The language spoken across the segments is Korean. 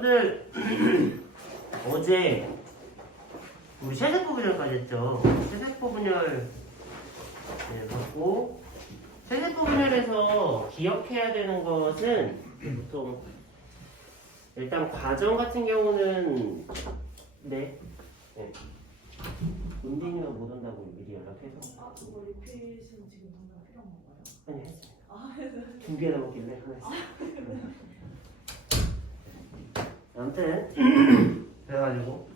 여러분들 어제 우리 세세포 분열까지 했죠. 세세포 분열 받고 세세포 분열에서 기억해야 되는 것은 보통 일단 과정 같은 경우는 은빈이가 못 온다고 미리 연락해서 그거 리필은 지금 당장 필요한 건가요? 아니 했습니다. 네. 2개 남았길래 하나 했어요. 아무튼 그래가지고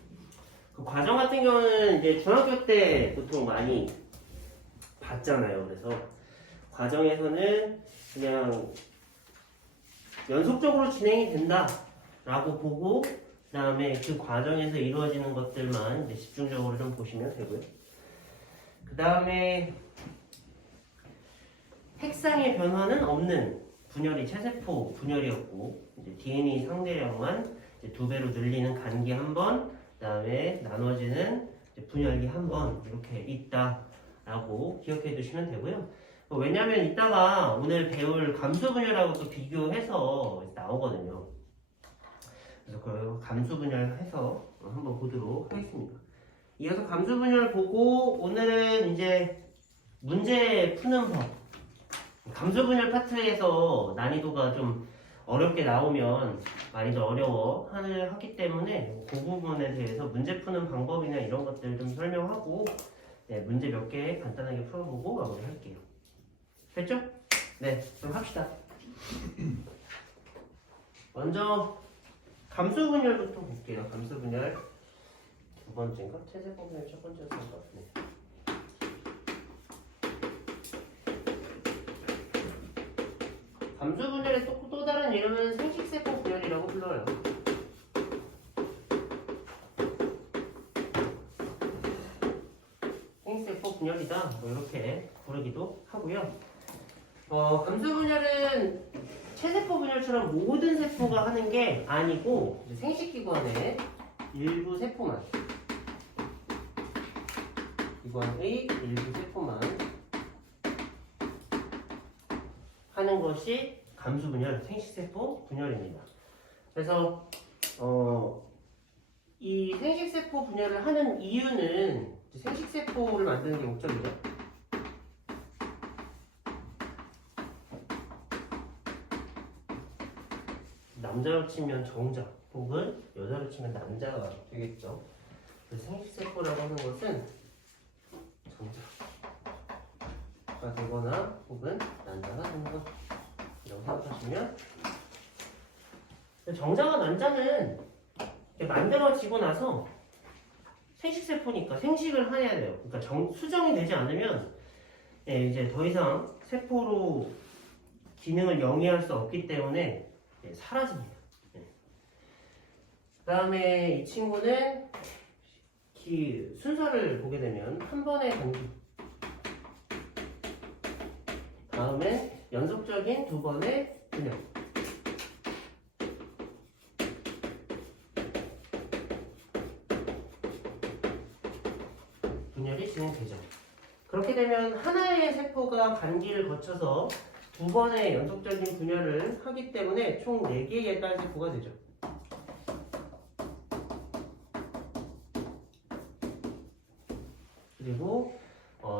그 과정 같은 경우는 이제 중학교 때 보통 많이 봤잖아요. 그래서 과정에서는 그냥 연속적으로 진행이 된다라고 보고 그 다음에 그 과정에서 이루어지는 것들만 이제 집중적으로 좀 보시면 되고요. 그 다음에 핵상의 변화는 없는 분열이 체세포 분열이었고 이제 DNA 상대량만 이제 2배로 늘리는 간기 한 번, 그 다음에 나눠지는 분열기 한 번 이렇게 있다라고 기억해 두시면 되고요. 왜냐하면 이따가 오늘 배울 감수 분열하고 또 비교해서 나오거든요. 그래서 그 감수 분열해서 한번 보도록 하겠습니다. 이어서 감수 분열 보고 오늘은 이제 문제 푸는 법. 감수 분열 파트에서 난이도가 좀 어렵게 나오면 많이 더 어려워하기 때문에 그 부분에 대해서 문제 푸는 방법이나 이런 것들 좀 설명하고 문제 몇 개 간단하게 풀어보고 마무리할게요. 됐죠? 네, 그럼 합시다. 먼저 감수 분열부터 볼게요. 감수 분열 두 번째인가? 체세포 분열 첫 번째였던 것 같네. 감수 분열의 또 다른 이름은 생식세포 분열이라고 불러요. 생식세포 분열이다. 뭐 이렇게 부르기도 하고요. 감수 분열은 체세포 분열처럼 모든 세포가 하는 게 아니고 생식기관의 일부 세포만, 기관의 일부 세포만 하는 것이 감수 분열, 생식세포 분열입니다. 그래서 이 생식세포 분열을 하는 이유는 생식세포를 만드는 게 목적이죠. 남자로 치면 정자 혹은 여자로 치면 남자가 되겠죠. 그래서 생식세포라고 하는 것은 정자가 되거나 혹은 난자가 되는 것 이라고 생각하시면, 정자가 난자는 만들어지고 나서 생식세포니까 생식을 해야 돼요. 그러니까 수정이 되지 않으면 이제 더 이상 세포로 기능을 영위할 수 없기 때문에 사라집니다. 그 다음에 이 친구는 순서를 보게 되면 한 번의 단기, 다음에 연속적인 2번의 분열, 분열이 진행되죠. 그렇게 되면 하나의 세포가 간기를 거쳐서 2번의 연속적인 분열을 하기 때문에 총 4개의 딸세포가 되죠. 그리고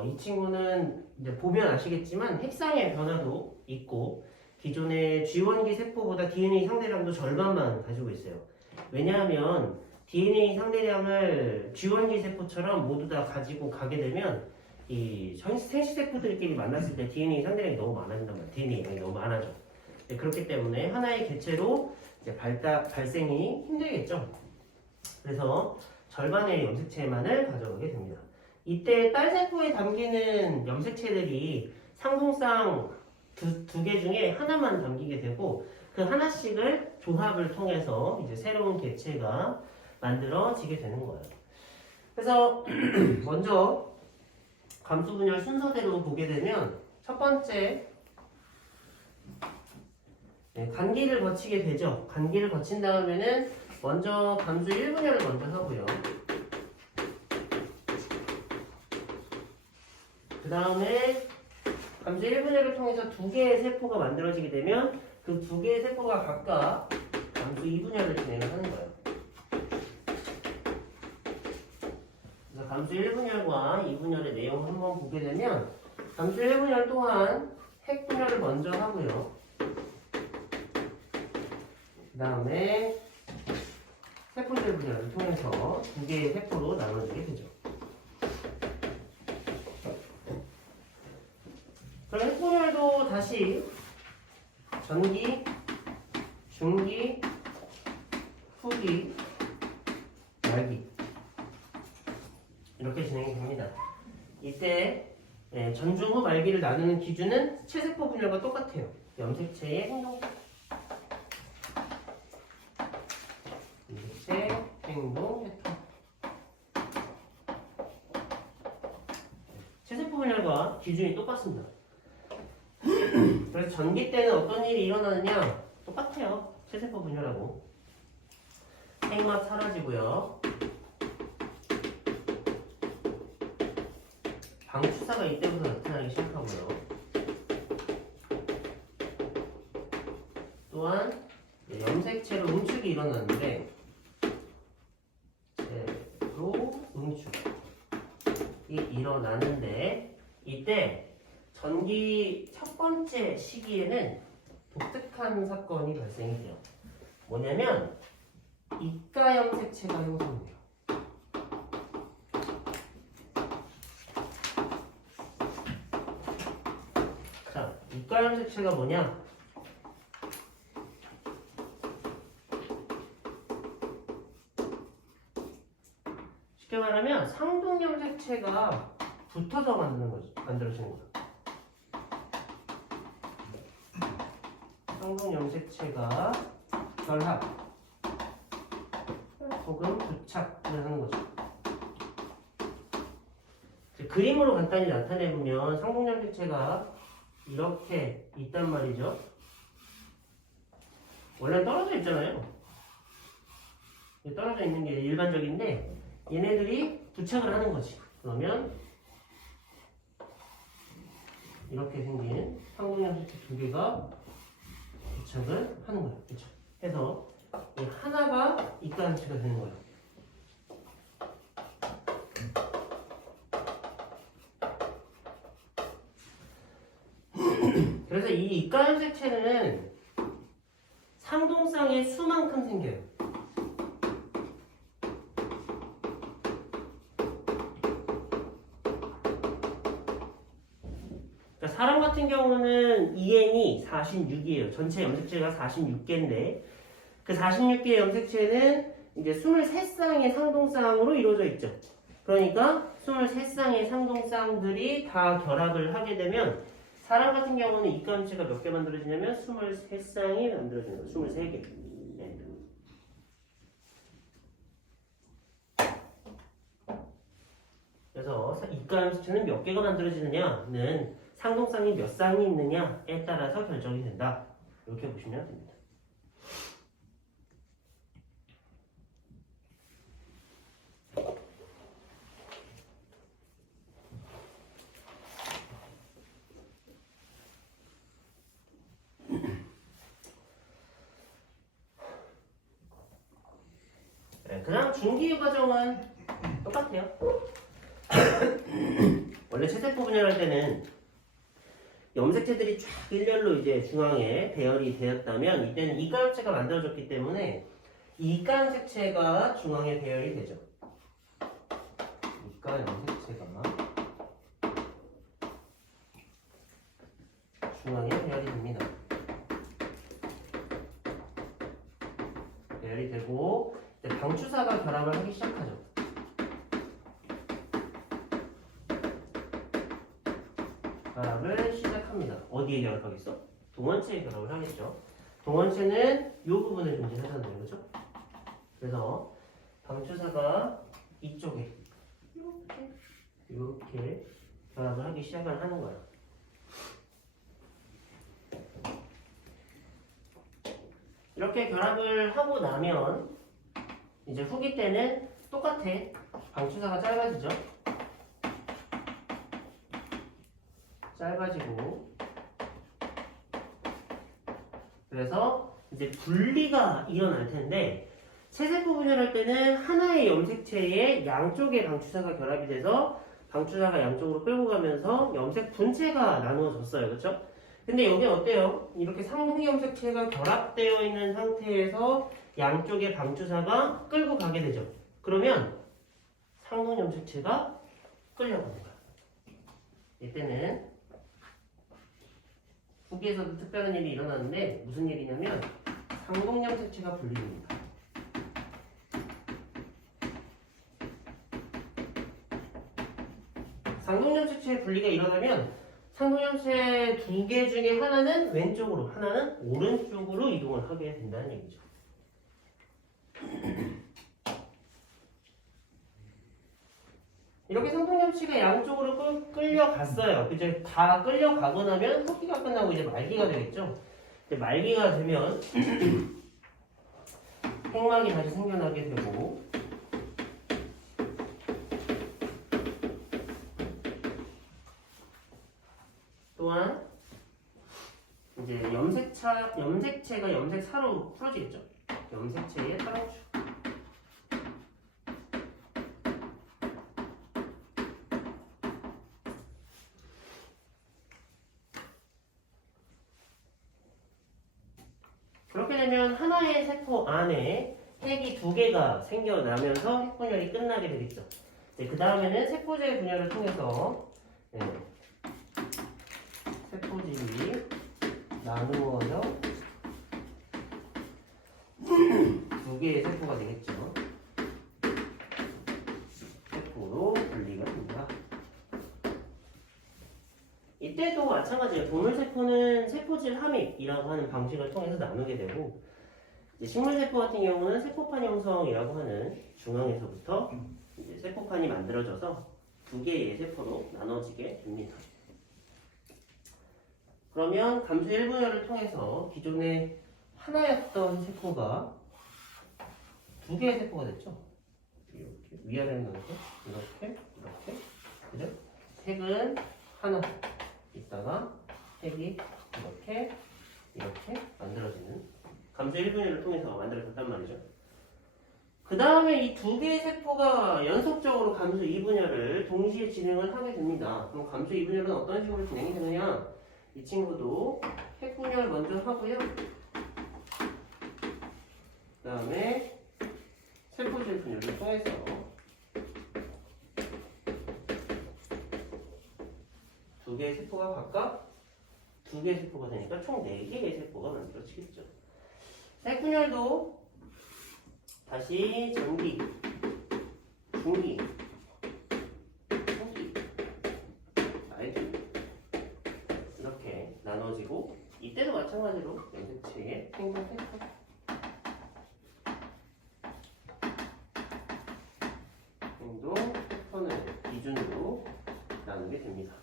이 친구는 이제 보면 아시겠지만 핵상의 변화도 있고 기존의 G1기 세포보다 DNA 상대량도 절반만 가지고 있어요. 왜냐하면 DNA 상대량을 G1기 세포처럼 모두 다 가지고 가게 되면 이 생식세포들끼리 만났을 때 DNA 상대량이 너무 많아진단 말이에요. DNA 양이 너무 많아져. 그렇기 때문에 하나의 개체로 이제 발생이 힘들겠죠. 그래서 절반의 염색체만을 가져가게 됩니다. 이때 딸세포에 담기는 염색체들이 상동상 두 개 중에 하나만 담기게 되고 그 하나씩을 조합을 통해서 이제 새로운 개체가 만들어지게 되는 거예요. 그래서 먼저 감수 분열 순서대로 보게 되면 첫 번째 간기를 거치게 되죠. 간기를 거친 다음에는 먼저 감수 1분열을 먼저 하고요. 그 다음에 감수 1분열을 통해서 2개의 세포가 만들어지게 되면 그 2개의 세포가 각각 감수 감수 2분열을 진행을 하는 거예요. 그래서 감수 1분열과 2분열의 내용을 한번 보게 되면 감수 1분열 또한 핵분열을 먼저 하고요. 그 다음에 세포질 분열을 통해서 두 개의 세포로 나눠지게 되죠. 그럼 핵분열도 다시 전기, 중기, 후기, 말기 이렇게 진행이 됩니다. 이때 전중 후 말기를 나누는 기준은 체세포 분열과 똑같아요. 염색체의 행동. 염색체, 행동, 패턴. 체세포 분열과 기준이 똑같습니다. 그래서 전기 때는 어떤 일이 일어나느냐? 똑같아요. 체세포 분열하고. 핵막 사라지고요. 방추사가 이때부터 나타나기 시작하고요. 또한 염색체로 응축이 일어나는데 제로 응축이 일어나는데 이때 전기 첫 번째 시기에는 독특한 사건이 발생이 돼요. 뭐냐면 이가 염색체가 형성돼요. 자, 이가 염색체가 뭐냐? 쉽게 말하면 상동 염색체가 붙어서 만들어지는 거죠. 상동 염색체가 결합 혹은 부착을 하는 거죠. 그림으로 간단히 나타내보면 상동 염색체가 이렇게 있단 말이죠. 원래는 떨어져 있잖아요. 떨어져 있는 게 일반적인데 얘네들이 부착을 하는 거지. 그러면 이렇게 생긴 상동 염색체 두 개가 부착을 하는 거예요. 그렇죠? 해서 이 하나가 이가 염색체가 되는 거예요. 그래서 이 이가 염색체는 상동쌍의 수만큼 생겨요. 그러니까 사람 같은 경우는 EN이 46이에요. 전체 염색체가 46개인데 그 46개의 염색체는 이제 23쌍의 상동쌍으로 이루어져 있죠. 그러니까 23쌍의 상동쌍들이 다 결합을 하게 되면 사람 같은 경우는 이가 염색체가 몇 개 만들어지냐면 23쌍이 만들어지는 거예요. 23개. 네. 그래서 이가 염색체는 몇 개가 만들어지느냐는 상동쌍이 몇 쌍이 있느냐에 따라서 결정이 된다. 이렇게 보시면 됩니다. 그 다음 중기 과정은 똑같아요. 원래 체세포 분열할 때는 염색체들이 쫙 일렬로 이제 중앙에 배열이 되었다면 이때는 이가 염색체가 만들어졌기 때문에 이가 염색체가 중앙에 배열이 되죠. 이가 염색체가 중앙에 배열이 됩니다. 배열이 되고 방추사가 결합을 하기 시작하죠. 결합을 시작합니다. 어디에 결합하겠어? 동원체에 결합을 하겠죠. 동원체는 이 부분을 존재하잖아요. 그렇죠? 그래서 방추사가 이쪽에 이렇게 결합을 하기 시작을 하는 거예요. 이렇게 결합을 하고 나면 이제 후기 때는 똑같아. 방추사가 짧아지죠. 짧아지고 그래서 이제 분리가 일어날 텐데 체세포 분열할 때는 하나의 염색체에 양쪽의 방추사가 결합이 돼서 방추사가 양쪽으로 끌고 가면서 염색 분체가 나누어졌어요. 그렇죠? 근데 여기 어때요? 이렇게 상등염색체가 결합되어 있는 상태에서 양쪽의 방추사가 끌고 가게 되죠. 그러면 상등염색체가 끌려가는 거야. 이때는 후기에서도 특별한 일이 일어나는데 무슨 일이냐면 상동염색체가 분리됩니다. 상동염색체 분리가 일어나면 상동염색 두 개 중에 하나는 왼쪽으로, 하나는 오른쪽으로 이동을 하게 된다는 얘기죠. 이렇게 상동염체가 양쪽으로 끌려갔어요. 이제 다 끌려가고 나면 후기가 끝나고 이제 말기가 되겠죠. 이제 말기가 되면 핵막이 다시 생겨나게 되고 또한 이제 염색체가 염색사로 풀어지겠죠. 염색체의 탈원축. 그렇게 되면 하나의 세포 안에 핵이 두 개가 생겨나면서 핵분열이 끝나게 되겠죠. 그 다음에는 세포질 분열을 통해서 세포질이 나누어져 두 개의 세포가 되겠죠. 세포로 분리가 됩니다. 이때도 마찬가지예요. 동물세포는 세포질 함입이라고 하는 방식을 통해서 나누게 되고 이제 식물세포 같은 경우는 세포판 형성이라고 하는 중앙에서부터 이제 세포판이 만들어져서 두 개의 세포로 나눠지게 됩니다. 그러면 감수 1분열을 통해서 기존에 하나였던 세포가 두 개의 세포가 됐죠. 이렇게 위아래로 나눠서 이렇게 그죠? 색은 하나 있다가 색이 이렇게 만들어지는 감수 1분열을 통해서 만들어졌단 말이죠. 그 다음에 이 두 개의 세포가 연속적으로 감수 2분열을 동시에 진행을 하게 됩니다. 그럼 감수 2분열은 어떤 식으로 진행이 되느냐? 이 친구도 핵분열 먼저 하고요. 그 다음에 세포질 분열을 통해서 두 개의 세포가 각각 두 개의 세포가 되니까 총 4개의 세포가 만들어지겠죠. 핵분열도 다시 전기, 중기, 후기, 말기 이렇게 나눠지고 이때도 마찬가지로 염색체의 생성 패턴 행동 패턴을 기준으로 나누게 됩니다.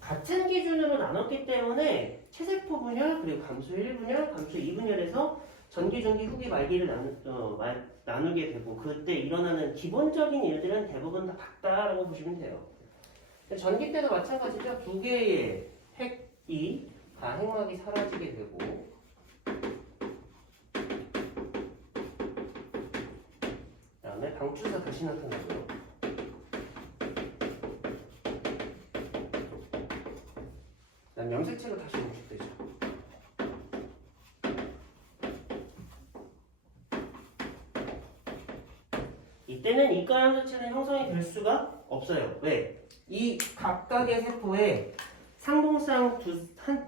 같은 기준으로 나눴기 때문에 체세포 분열 그리고 감수 1분열, 감수 2분열에서 전기, 중기, 후기, 말기를 나누게 되고 그때 일어나는 기본적인 일들은 대부분 다 같다라고 보시면 돼요. 전기 때도 마찬가지죠. 두 개의 핵이 다 핵막이 사라지게 되고 그 다음에 방추사 다시 나타나고요. 그다음 염색체가 다시 농축되죠. 이때는 이가염색체는 형성이 될 수가 없어요. 왜? 이 각각의 세포에 상동쌍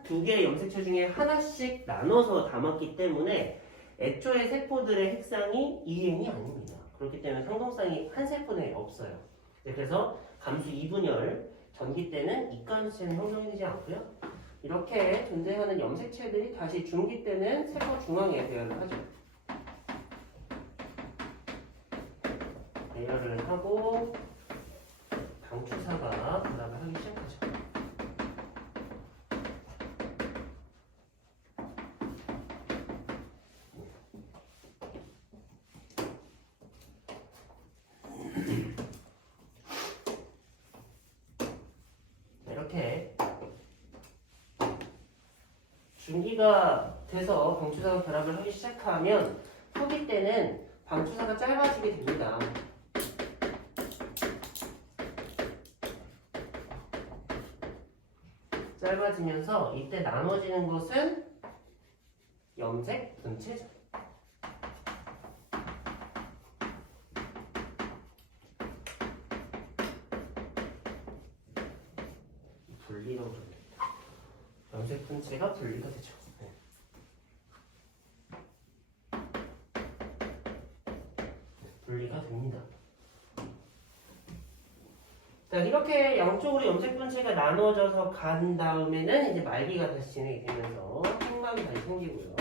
두 개의 염색체 중에 하나씩 나눠서 담았기 때문에 애초에 세포들의 핵상이 2N이 아닙니다. 그렇기 때문에 상동쌍이 한 세포 내에 없어요. 그래서 감수 2분열 전기 때는 이가염색체는 형성이 되지 않고요. 이렇게 존재하는 염색체들이 다시 중기 때는 세포 중앙에 배열을 하죠. 배열을 하고 방추사가 결합을 하기 시작하죠. 이렇게 중기가 돼서 방추사가 결합을 하기 시작하면 후기 때는 방추사가 짧아지게 됩니다. 짧아지면서 이때 나눠지는 것은 염색 분체죠. 분리라고 합니다. 염색 분체가 분리가 되죠. 네. 분리가 됩니다. 자, 이렇게 양쪽으로 염색 분체가 나눠져서 간 다음에는 이제 말기가 다시 진행이 되면서 생막이 다시 생기고요.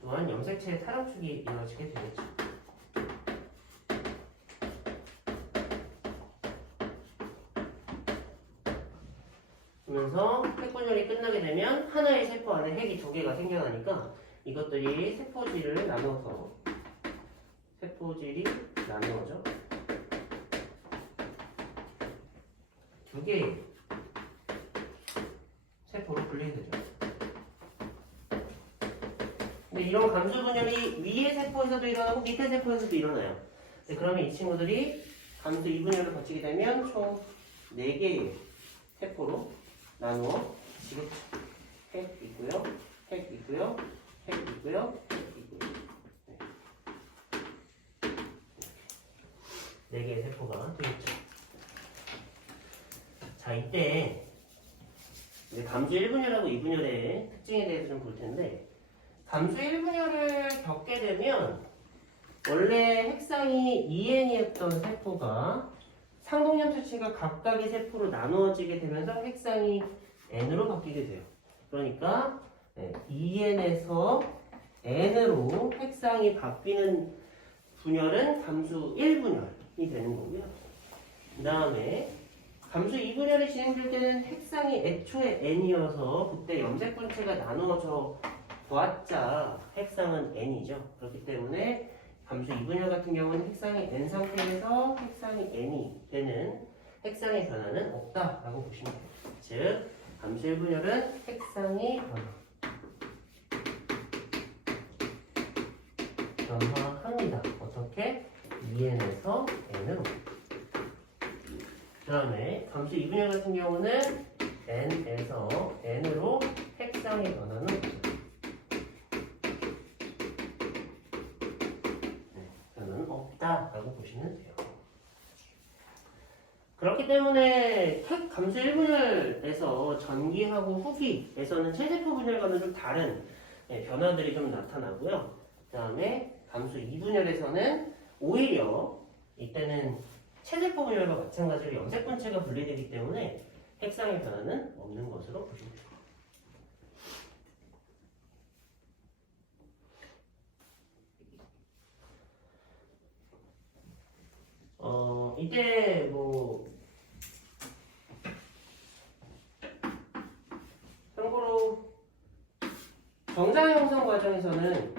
또한 염색체의 탈압축이 이루어지게 되겠죠. 그러면서 핵분열이 끝나게 되면 하나의 세포 안에 핵이 두 개가 생겨나니까 이것들이 세포질을 나눠서 세포질이 나누어져 두 개의 세포로 분리게 되죠. 근데 이런 감수 분열이 위의 세포에서도 일어나고 밑에 세포에서도 일어나요. 그러면 이 친구들이 감수 2분열을 거치게 되면 총 4개의 세포로 나누어지겠죠. 핵 있고요, 핵 있고요, 핵 있고요, 핵 있고요. 네 개의 세포가 되겠죠. 자, 이때 이제 감수 1분열하고 2분열의 특징에 대해서 좀 볼 텐데, 감수 1분열을 겪게 되면 원래 핵상이 2n이었던 세포가 상동염색체가 각각의 세포로 나누어지게 되면서 핵상이 n으로 바뀌게 돼요. 그러니까 2n에서 n으로 핵상이 바뀌는 분열은 감수 1분열이 되는 거고요. 그 다음에 감수 2분열이 진행될 때는 핵상이 애초에 n이어서 그때 염색분체가 나누어져 보았자 핵상은 n이죠. 그렇기 때문에 감수 2분열 같은 경우는 핵상이 n 상태에서 핵상이 n이 되는 핵상의 변화는 없다라고 보시면 돼요. 즉, 감수 1분열은 핵상이 변화합니다. 어떻게? 2n에서 n으로. 그 다음에 감수 2분열 같은 경우는 n에서 n으로 핵상의 변화는 없죠. 없다라고 보시면 돼요. 그렇기 때문에 핵 감수 1분열에서 전기하고 후기에서는 체세포 분열과는 좀 다른 변화들이 좀 나타나고요. 그 다음에 감수 2분열에서는 오히려 이때는 체세포 분열과 마찬가지로 염색분체가 분리되기 때문에 핵상의 변화는 없는 것으로 보시면 됩니다. 이때 참고로 정상 형성 과정에서는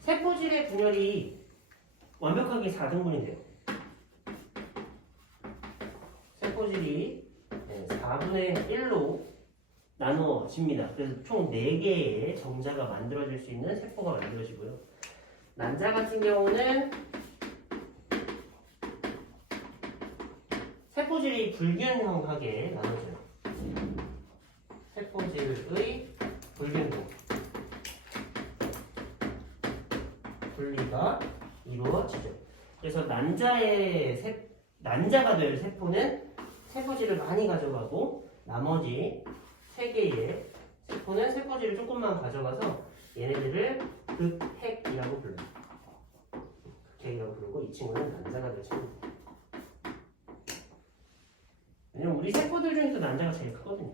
세포질의 분열이 완벽하게 4등분이 돼요. 세포질이 4분의 1로 나누어집니다. 그래서 총 4개의 정자가 만들어질 수 있는 세포가 만들어지고요. 난자 같은 경우는 세포질이 불균형하게 나눠져요. 세포질의 불균형 분리가 이루어지죠. 그래서 난자가 될 세포는 세포질을 많이 가져가고 나머지 3개의 세포는 세포질을 조금만 가져가서 얘네들을 극핵이라고 불러요. 극핵이라고 부르고 이 친구는 난자가 될 친구입니다. 왜냐면 우리 세포들 중에서 난자가 제일 크거든요.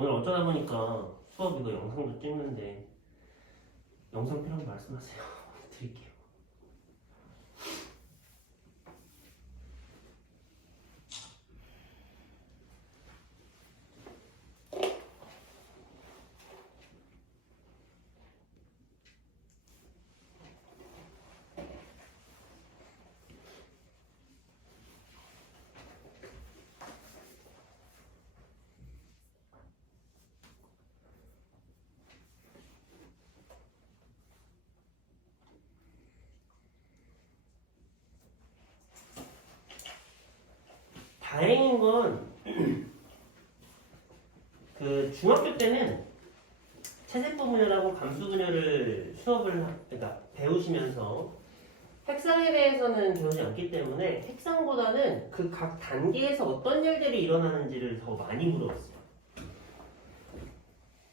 오늘 어쩌다 보니까 수업 이거 영상도 찍는데 영상 필요하면 말씀하세요. 드릴게요. 다행인 건 그 중학교 때는 체세포 분열하고 감수 분열을 그러니까 배우시면서 핵상에 대해서는 배우지 않기 때문에 핵상보다는 그 각 단계에서 어떤 일들이 일어나는지를 더 많이 물어봤어요.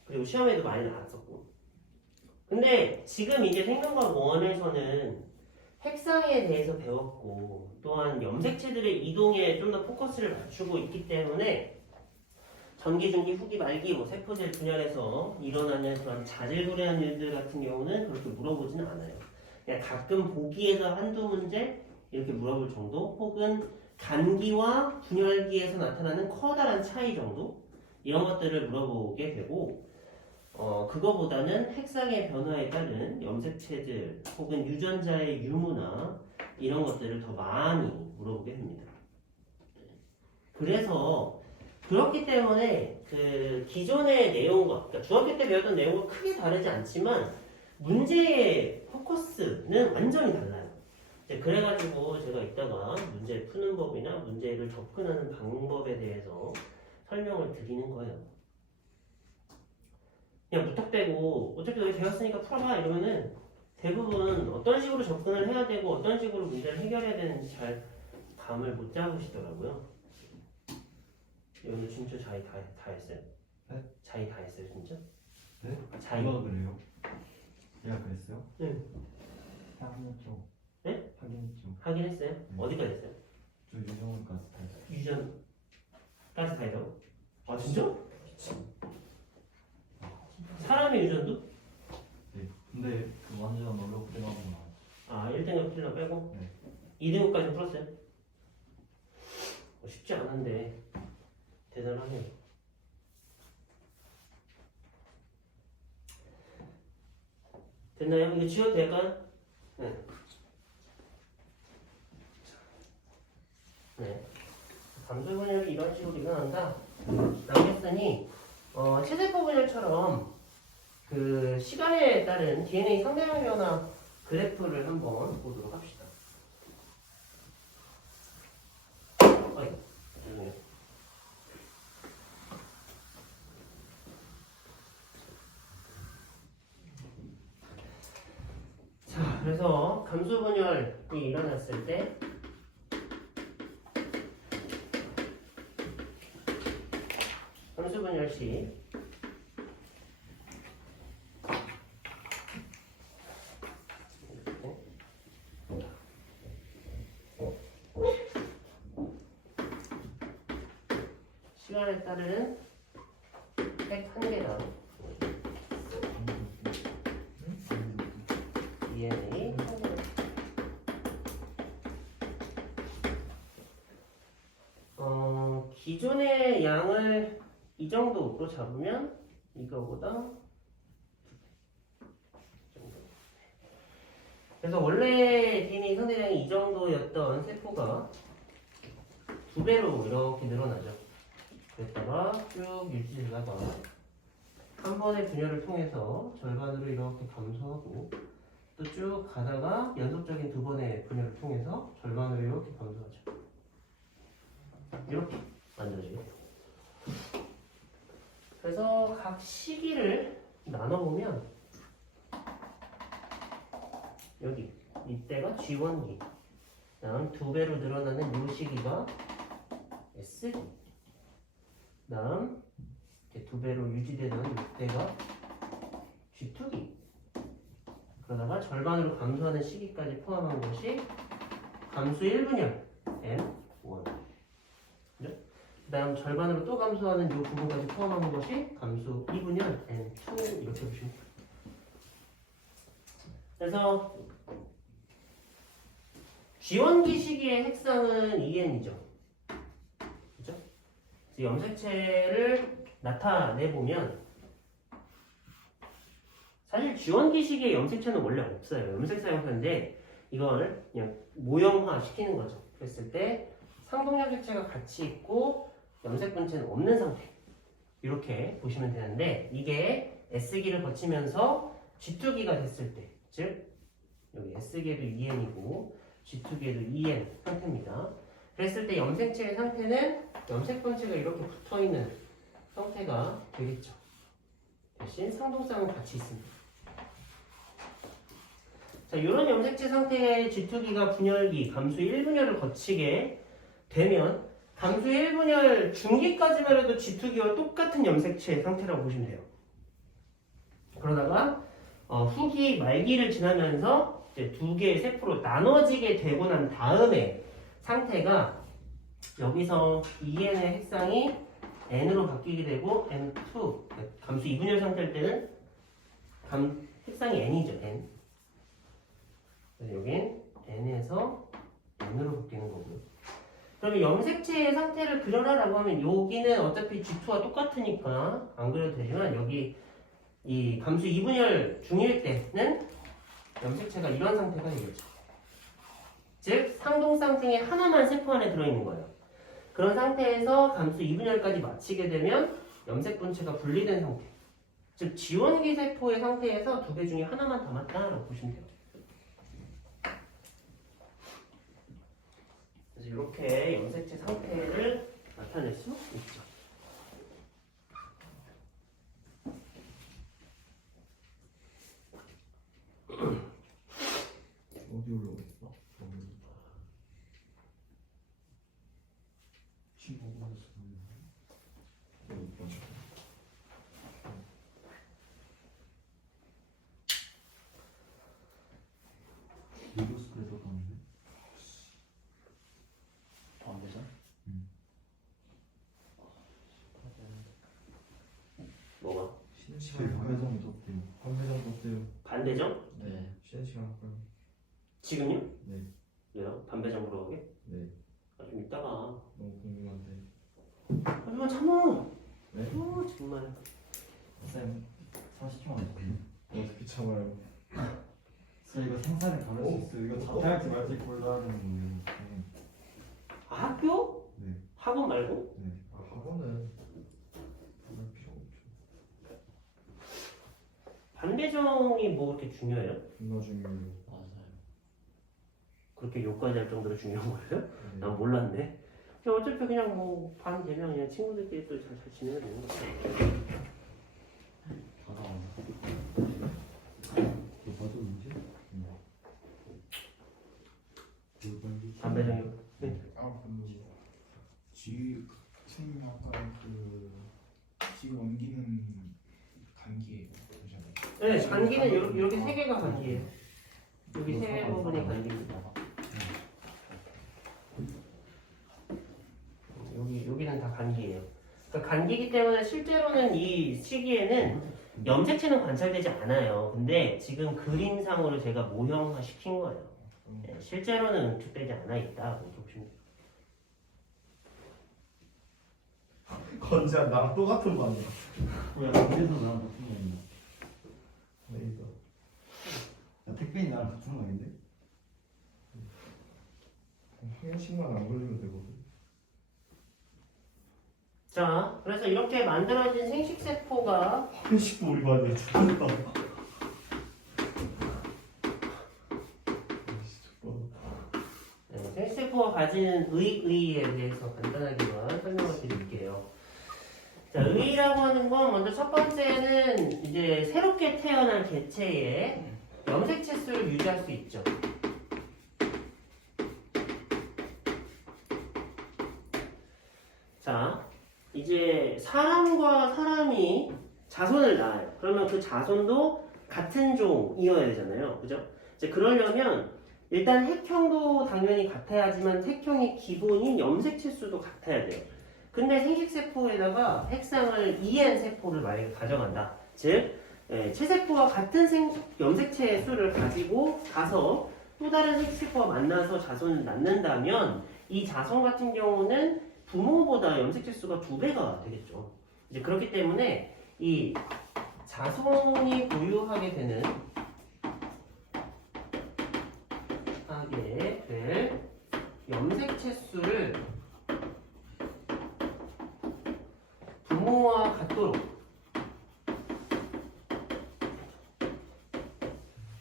그리고 시험에도 많이 나왔었고. 근데 지금 이제 생명과학 1에서는 핵상에 대해서 배웠고 또한 염색체들의 이동에 좀 더 포커스를 맞추고 있기 때문에 전기, 중기, 후기, 말기, 세포질 분열에서 일어나는 그런 자질구레한 일들 같은 경우는 그렇게 물어보지는 않아요. 그냥 가끔 보기에서 한두 문제 이렇게 물어볼 정도, 혹은 간기와 분열기에서 나타나는 커다란 차이 정도 이런 것들을 물어보게 되고, 그거보다는 핵상의 변화에 따른 염색체들 혹은 유전자의 유무나 이런 것들을 더 많이 물어보게 됩니다. 그래서 그렇기 때문에 그 기존의 내용과, 그러니까 중학교 때 배웠던 내용과 크게 다르지 않지만 문제의 포커스는 완전히 달라요. 그래가지고 제가 이따가 문제 푸는 법이나 문제를 접근하는 방법에 대해서 설명을 드리는 거예요. 그냥 무턱대고 어차피 너희 배웠으니까 풀어봐 이러면은 대부분 어떤 식으로 접근을 해야 되고 어떤 식으로 문제를 해결해야 되는지 잘 감을 못 잡으시더라고요. 오늘 진짜 자기 다 했어요? 네? 자기 다 했어요 진짜? 네? 자기. 누가 그래요? 내가 그랬어요? 응. 확인했죠. 네? 확인했죠. 하긴 했어요? 네. 어디까지 했어요? 저 유정원까지 다 했어요. 유전까지 다 했다고? 아 진짜? 사람의 유전도? 네. 근데 그 완전 어렵게 나오구나. 아 1등급 필러 빼고? 네. 2등급까지 풀었어요? 쉽지 않은데 대단하네요. 됐나요? 이거 지워도 될까요? 네. 네. 감수 분열이 이런 식으로 일어난다. 라고 했으니 체세포 분열처럼 그 시간에 따른 DNA 상대형 변화 그래프를 한번 보도록 합시다. 어이, 죄송해요. 자, 그래서 감수 분열이 일어났을 때 감수 분열 시 시간에 따른 핵 한 개당 DNA 한 개당 기존의 양을 이 정도로 잡으면 이거보다 그래서 원래 DNA 상대량이 이 정도였던 세포가 2배로 이렇게 늘어나죠. 그랬다가 쭉 유지되다가 한 번의 분열을 통해서 절반으로 이렇게 감소하고 또 쭉 가다가 연속적인 2번의 분열을 통해서 절반으로 이렇게 감소하죠. 이렇게 만들어지게 돼요. 그래서 각 시기를 나눠보면 여기 이때가 G1기 다음 2배로 늘어나는 이 시기가 S기 다음 이렇게 2배로 유지되는 이때가 G2기 그러다가 절반으로 감소하는 시기까지 포함한 것이 감수 1분열 M1 그죠? 그 다음 절반으로 또 감소하는 이 부분까지 포함하는 것이 감수 2분열 N2 이렇게 보시면 돼요. 그래서 지원기 시기의 색상은 EN이죠. 그죠? 염색체를 나타내보면 사실 지원기 시기의 염색체는 원래 없어요. 염색사 형태인데 이걸 그냥 모형화 시키는 거죠. 그랬을 때 상동염색체가 같이 있고 염색 분체는 없는 상태 이렇게 보시면 되는데 이게 S기를 거치면서 G2기가 됐을 때 즉 여기 S기에도 EN이고 G2기에도 EN 상태입니다. 그랬을 때 염색체의 상태는 염색 분체가 이렇게 붙어있는 형태가 되겠죠. 대신 상동성은 같이 있습니다. 자, 이런 염색체 상태의 G2기가 분열기, 감수 1분열을 거치게 되면 감수 1분열 중기까지만 해도 G2기와 똑같은 염색체 상태라고 보시면 돼요. 그러다가 후기 말기를 지나면서 이제 두 개의 세포로 나눠지게 되고 난 다음에 상태가 여기서 EN의 색상이 N으로 바뀌게 되고 N2 감수 2분열 상태일 때는 색상이 N이죠. N. 그래서 여긴 N에서 N으로 바뀌는 거고요. 그러면 염색체의 상태를 그려라라고 하면 여기는 어차피 G2와 똑같으니까 안 그려도 되지만 여기 이 감수 2분열 중일 때는 염색체가 이런 상태가 되겠죠. 즉 상동쌍 중에 하나만 세포 안에 들어있는 거예요. 그런 상태에서 감수 2분열까지 마치게 되면 염색 분체가 분리된 상태. 즉 지원기 세포의 상태에서 두 개 중에 하나만 담았다라고 보시면 돼요. 그래서 이렇게 염색체 상태를 나타낼 수 있죠. 어디 올라오겠어? 15분에서 리버스에서 가는데? 안 되죠? 뭐가? 쉬는 시간이 반배 정도 없대요. 반배 정도 없대요. 반대죠? 네. 쉬는 시간 할까요? 지금요? 네. 왜요? 반배정 물어보게? 네. 아, 좀 이따가. 너무 궁금한데. 하지만 참아. 네? 정말. 쌤 30초만 더. 어떻게 참아요? 쌤 이거 생사를 다룰 수 있어요. 이거 자퇴할지 말지 골라야 되는 거예요. 아, 학교? 네. 학원 말고? 네. 아 학원은 할 필요 없죠. 반배정이 뭐 그렇게 중요해요? 존나 중요해요. 맞아요. 그렇게 욕까지 할 정도로 중요한 거예요? 네. 난 몰랐네. 그냥 어차피 그냥 뭐 반 되면 그냥 친구들끼리 또 잘 지내야 되는 거 같아요. 다 나오네. 너 봐도 문제? 응. 반배정이 선생님 아까 지 원기는 간기예요. 그러잖아요. 네, 간기는 여기 세 개가 간기예요. 여기 세 부분이 간기입니다. 여기는 다 간기예요. 그러니까 간기이기 때문에 실제로는 이 시기에는 염색체는 관찰되지 않아요. 근데 지금 그림상으로 제가 모형화 시킨 거예요. 네, 실제로는 응축되지 않아 있다. 이렇게 보시면 돼요. 건지야 나랑 똑같은 반이야. 뭐야, 그래서 나랑 같은 거 아니야? 레이더. 야 택배인 나랑 같은 거 아닌데? 한 개씩만 안 걸리면 되거든. 자, 그래서 이렇게 만들어진 생식세포가 한 개씩도 우리 반이야. 죽겠다. 네, 생식세포가 가지는 의의에 대해서 간단하게만 설명을 드릴게요. 자, 의의라고 하는 건 먼저 첫 번째는 이제 새롭게 태어날 개체의 염색체 수를 유지할 수 있죠. 자, 이제 사람과 사람이 자손을 낳아요. 그러면 그 자손도 같은 종이어야 되잖아요. 그죠? 이제 그러려면 일단 핵형도 당연히 같아야지만 핵형의 기본인 염색체 수도 같아야 돼요. 근데 생식세포에다가 핵상을 EN 세포를 만약에 가져간다. 즉 체세포와 같은 염색체의 수를 가지고 가서 또 다른 생식세포와 만나서 자손을 낳는다면 이 자손 같은 경우는 부모보다 염색체 수가 2배가 되겠죠. 이제 그렇기 때문에 이 자손이 보유하게 될 염색체 수를 부모와 같도록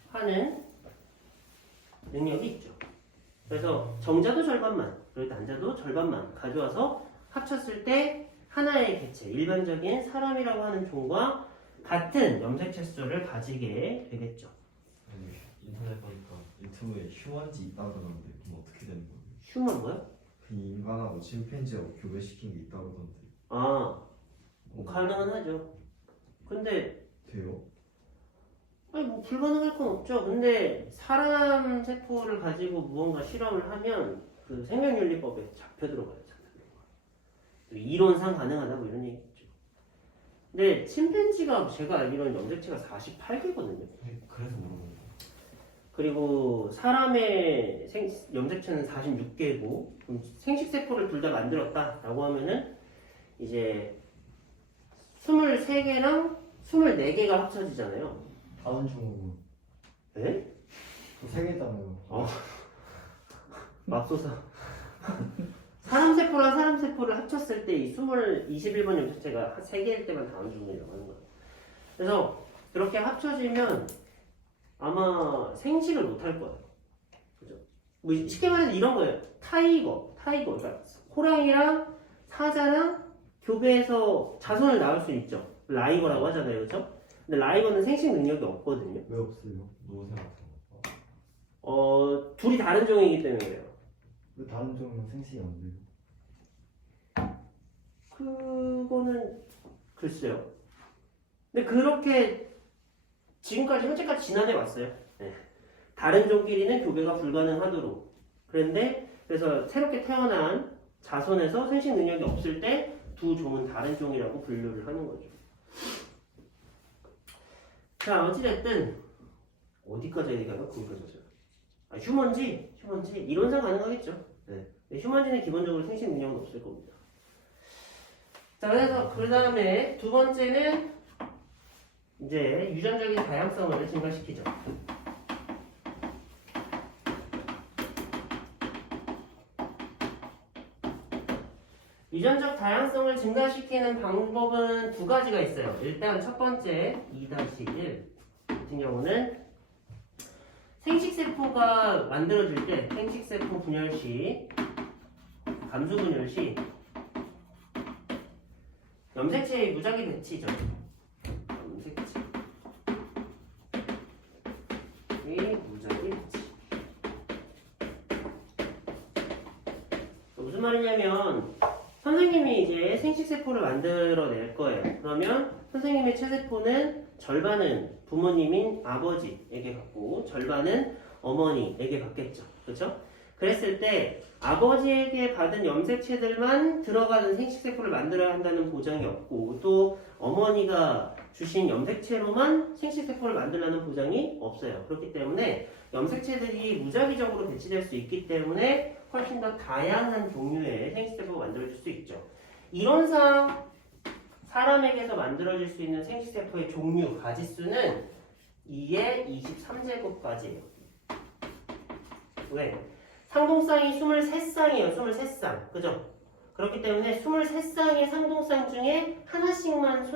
하는 능력이 있죠. 그래서 정자도 절반만, 그리고 난자도 절반만 가져와서 합쳤을 때 하나의 개체, 일반적인 사람이라고 하는 종과 같은 염색체 수를 가지게 되겠죠. 아니, 인터넷 보니까 유튜브에 휴먼지 있다 그러는데 그럼 어떻게 되는 거예요? 휴먼 뭐야? 그 인간하고 침팬지하고 교배시킨 게 있다 그러던데 뭐 가능은 하죠. 근데 돼요? 아니 뭐 불가능할 건 없죠. 근데 사람 세포를 가지고 무언가 실험을 하면 그 생명윤리법에 잡혀 들어가요. 이론상 가능하다 뭐 이런 얘기겠죠. 근데 침팬지가 제가 알기로는 염색체가 48개거든요. 그래서 물어보는 거예요. 그리고 사람의 염색체는 46개고 생식세포를 둘 다 만들었다라고 하면은 이제 23개랑 24개가 합쳐지잖아요. 다른 종으로 에? 그3개 있잖아요. 맙소사. 사람 세포랑 사람 세포를 합쳤을 때 이 21번 염색체가 3개일 때만 다운 중이라고 하는 거예요. 그래서 그렇게 합쳐지면 아마 생식을 못 할 거예요. 그죠? 뭐 쉽게 말해서 이런 거예요. 타이거. 그러니까 호랑이랑 사자랑 교배해서 자손을 낳을 수 있죠. 라이거라고 하잖아요. 그죠? 근데 라이거는 생식 능력이 없거든요. 왜 없어요? 노새 같은 거. 둘이 다른 종이기 때문에 그래요. 왜 다른 종은 생식이 안 돼요? 그거는 글쎄요. 근데 그렇게 지금까지 현재까지 진화돼 왔어요. 네. 다른 종끼리는 교배가 불가능하도록. 그래서 새롭게 태어난 자손에서 생식 능력이 없을 때 두 종은 다른 종이라고 분류를 하는 거죠. 자, 어찌됐든 어디까지 얘기하나? 거기까지 하죠. 휴먼지 이론상 가능하겠죠. 네. 휴먼지는 기본적으로 생식 능력은 없을 겁니다. 자, 그래서 그 다음에 두 번째는 이제 유전적인 다양성을 증가시키죠. 유전적 다양성을 증가시키는 방법은 두 가지가 있어요. 일단 첫 번째 2-1 같은 경우는 생식세포가 만들어질 때 생식세포 분열 시 감수 분열 시 염색체의 무작위 배치죠. 염색체 이 무작위 배치. 무슨 말이냐면 선생님이 이제 생식세포를 만들어낼 거예요. 그러면 선생님의 체세포는 절반은 부모님인 아버지에게 갖고 절반은 어머니에게 갖겠죠. 그렇죠? 그랬을 때 아버지에게 받은 염색체들만 들어가는 생식세포를 만들어야 한다는 보장이 없고 또 어머니가 주신 염색체로만 생식세포를 만들라는 보장이 없어요. 그렇기 때문에 염색체들이 무작위적으로 배치될 수 있기 때문에 훨씬 더 다양한 종류의 생식세포가 만들어질 수 있죠. 이론상 사람에게서 만들어질 수 있는 생식세포의 종류, 가지수는 2의 23제곱까지예요. 왜? 상동쌍이 23쌍이에요. 23쌍. 그죠? 그렇기 때문에 23쌍의 상동쌍 중에 하나씩만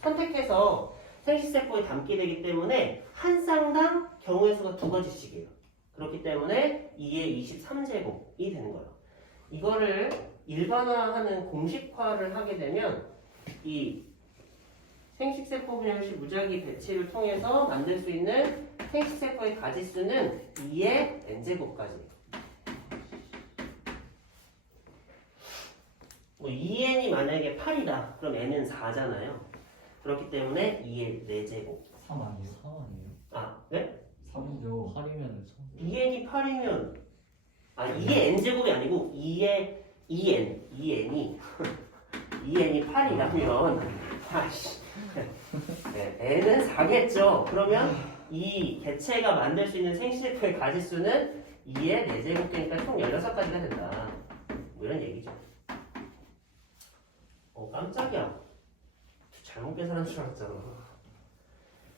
선택해서 생식세포에 담게 되기 때문에 한 쌍당 경우의 수가 2가지씩이에요. 그렇기 때문에 2의 23제곱이 되는 거예요. 이거를 일반화하는 공식화를 하게 되면 이 생식세포 분열 시 무작위 배치를 통해서 만들 수 있는 생식세포의 가지수는 2의 n제곱까지. 뭐 2n이 만약에 8이다. 그럼 n은 4잖아요. 그렇기 때문에 2의 4제곱. 3 아니에요? 3 아니에요? 아, 네? 3이죠. 8이면 2n이 8이면 2의 n제곱이 아니고 2의 2n이 2n이 8이라면 네, n은 4겠죠. 그러면 이 개체가 만들 수 있는 생실포의 가지수는 2의 4제곱되니까 총 16가지가 된다. 뭐 이런 얘기죠. 깜짝이야. 잘못 계산한 줄 알았잖아.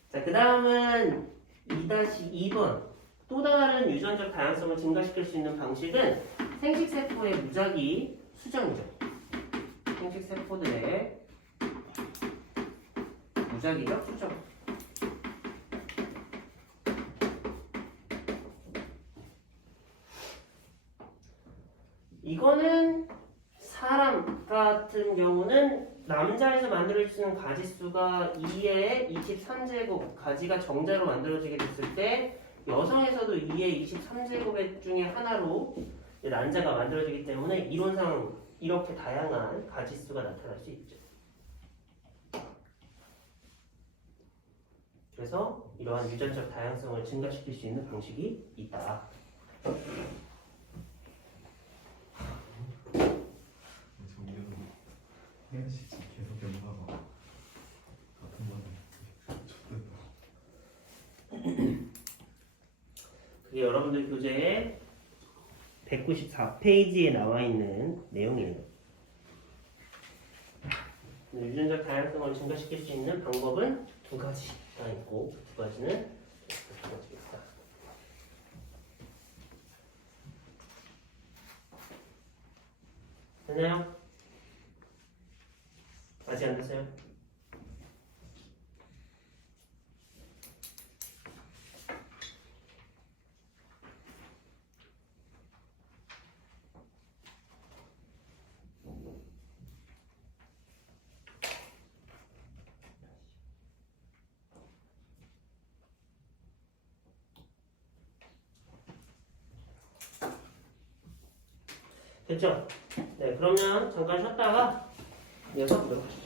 자, 그 다음은 2-2번. 또 다른 유전적 다양성을 증가시킬 수 있는 방식은 생식세포의 무작위 수정이죠. 생식세포들의 무작위적 수정. 이거는 사람 같은 경우는 남자에서 만들어질 수 있는 가지수가 2의 23제곱 가지가 정자로 만들어지게 됐을 때 여성에서도 2의 23제곱의 중에 하나로 난자가 만들어지기 때문에 이론상 이렇게 다양한 가지수가 나타날 수 있죠. 그래서 이러한 유전적 다양성을 증가시킬 수 있는 방식이 있다. 혜연씨 지금 계속 연마가 같은 거네. 그게 여러분들 교재에 194페이지에 나와 있는 내용이에요. 유전적 다양성을 증가시킬 수 있는 방법은 두 가지가 있고 두 가지는 두 가지가 있다. 됐나요? 아직 안 됐어요? 됐죠? 네, 그러면 잠깐 쉬었다가 이어서 보도록 하시죠.